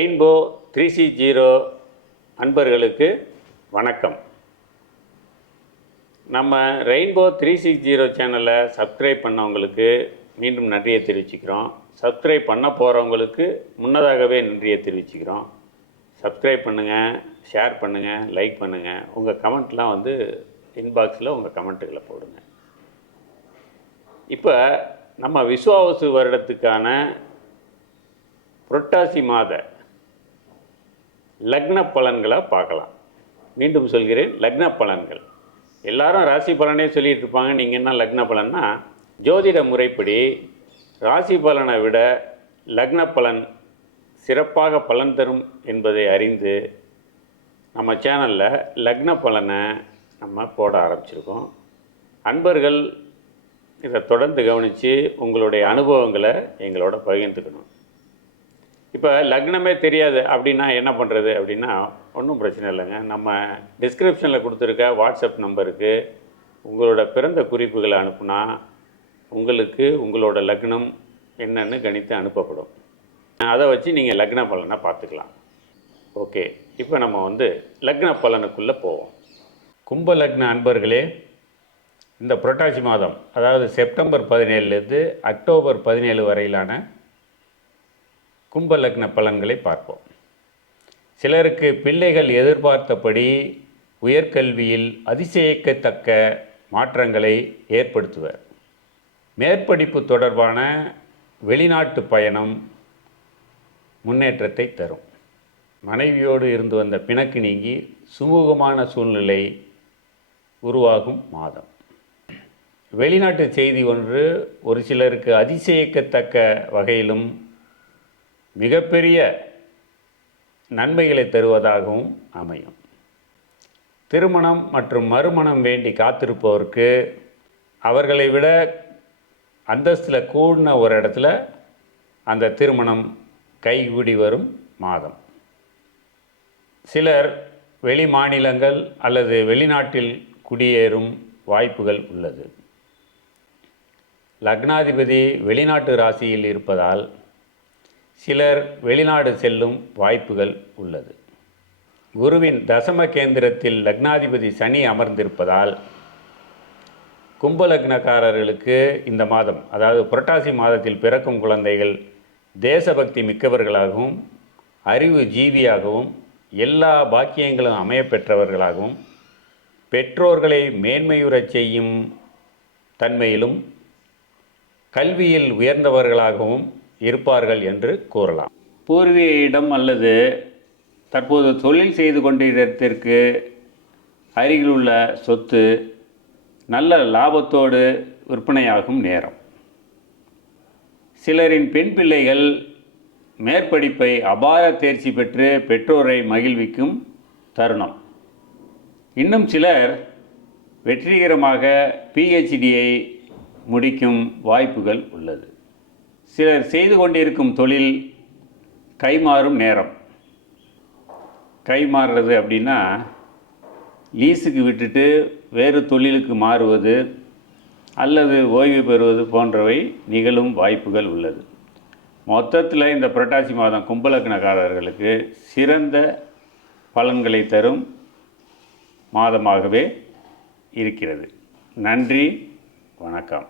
Rainbow 360 அன்பர்களுக்கு வணக்கம். நம்ம ரெயின்போ 360 சேனலை சப்ஸ்கிரைப் பண்ணவங்களுக்கு மீண்டும் நன்றியை தெரிவிச்சுக்கிறோம். சப்ஸ்கிரைப் பண்ண போகிறவங்களுக்கு முன்னதாகவே நன்றியை தெரிவிச்சுக்கிறோம். சப்ஸ்கிரைப் பண்ணுங்கள், ஷேர் பண்ணுங்கள், லைக் பண்ணுங்கள். உங்கள் கமெண்ட்லாம் இன்பாக்ஸில் உங்கள் கமெண்ட்டுகளை போடுங்க. இப்போ நம்ம விஸ்வாவசு வருடத்துக்கான புரட்டாசி மாத லக்ன பலன்களை பார்க்கலாம். மீண்டும் சொல்கிறேன், லக்ன பலன்கள். எல்லாரும் ராசி பலனே சொல்லிகிட்டு இருப்பாங்க. நீங்கள் என்ன லக்ன பலன்னா, ஜோதிட முறைப்படி ராசி பலனை விட லக்ன பலன் சிறப்பாக பலன் தரும் என்பதை அறிந்து நம்ம சேனலில் லக்ன பலனை நம்ம போட ஆரம்பிச்சிருக்கோம். அன்பர்கள் இதை தொடர்ந்து கவனித்து உங்களுடைய அனுபவங்களை எங்களோட பகிர்ந்துக்கணும். இப்போ லக்னமே தெரியாது அப்படின்னா என்ன பண்ணுறது அப்படின்னா, ஒன்றும் பிரச்சனை இல்லைங்க. நம்ம டிஸ்கிரிப்ஷனில் கொடுத்துருக்க வாட்ஸ்அப் நம்பருக்கு உங்களோட பிறந்த குறிப்புகளை அனுப்புனா உங்களுக்கு உங்களோட லக்னம் என்னன்னு கணித்து அனுப்பப்படும். அதை வச்சு நீங்கள் லக்ன பலனை பார்த்துக்கலாம். ஓகே, இப்போ நம்ம லக்ன பலனுக்குள்ளே போவோம். கும்ப லக்ன அன்பர்களே, இந்த புரட்டாசி மாதம், அதாவது செப்டம்பர் 17லேருந்து அக்டோபர் 17 வரையிலான கும்ப லக்ன பலன்களை பார்ப்போம். சிலருக்கு பிள்ளைகள் எதிர்பார்த்தபடி உயர்கல்வியில் அதிசயிக்கத்தக்க மாற்றங்களை ஏற்படுத்துவர். மேற்படிப்பு தொடர்பான வெளிநாட்டு பயணம் முன்னேற்றத்தை தரும். மனைவியோடு இருந்து வந்த பிணக்கு நீங்கி சுமூகமான சூழ்நிலை உருவாகும் மாதம். வெளிநாட்டு செய்தி ஒன்று ஒரு சிலருக்கு அதிசயிக்கத்தக்க வகையிலும் மிகப்பெரிய நன்மைகளை தருவதாகவும் அமையும். திருமணம் மற்றும் மறுமணம் வேண்டி காத்திருப்பவருக்கு அவர்களை விட அந்தஸ்தில் கூடின ஒரு இடத்துல அந்த திருமணம் கைகூடி வரும் மாதம். சிலர் வெளி மாநிலங்கள் அல்லது வெளிநாட்டில் குடியேறும் வாய்ப்புகள் உள்ளது. லக்னாதிபதி வெளிநாட்டு ராசியில் இருப்பதால் சிலர் வெளிநாடு செல்லும் வாய்ப்புகள் உள்ளது. குருவின் தசம கேந்திரத்தில் லக்னாதிபதி சனி அமர்ந்திருப்பதால் கும்ப லக்னக்காரர்களுக்கு இந்த மாதம், அதாவது புரட்டாசி மாதத்தில் பிறக்கும் குழந்தைகள் தேசபக்தி மிக்கவர்களாகவும் அறிவு ஜீவியாகவும் எல்லா பாக்கியங்களும் அமையப்பெற்றவர்களாகவும் பெற்றோர்களை மேன்மையுறச் செய்யும் தன்மையிலும் கல்வியில் உயர்ந்தவர்களாகவும் இருப்பார்கள் என்று கூறலாம். பூர்வீக இடம் அல்லது தற்போது தொழில் செய்து கொண்டிருப்பதற்கு அருகில் உள்ள சொத்து நல்ல லாபத்தோடு விற்பனையாகும் நேரம். சிலரின் பெண் பிள்ளைகள் மேற்படிப்பை அபார தேர்ச்சி பெற்று பெற்றோரை மகிழ்விக்கும் தருணம். இன்னும் சிலர் வெற்றிகரமாக PhDயை முடிக்கும் வாய்ப்புகள் உள்ளது. சிலர் செய்து கொண்டிருக்கும் தொழில் கைமாறும் நேரம். கைமாறுறது அப்படின்னா லீஸுக்கு விட்டுட்டு வேறு தொழிலுக்கு மாறுவது அல்லது ஓய்வு பெறுவது போன்றவை நிகழும் வாய்ப்புகள் உள்ளது. மொத்தத்தில் இந்த புரட்டாசி மாதம் கும்பலக்னக்காரர்களுக்கு சிறந்த பலன்களை தரும் மாதமாகவே இருக்கிறது. நன்றி, வணக்கம்.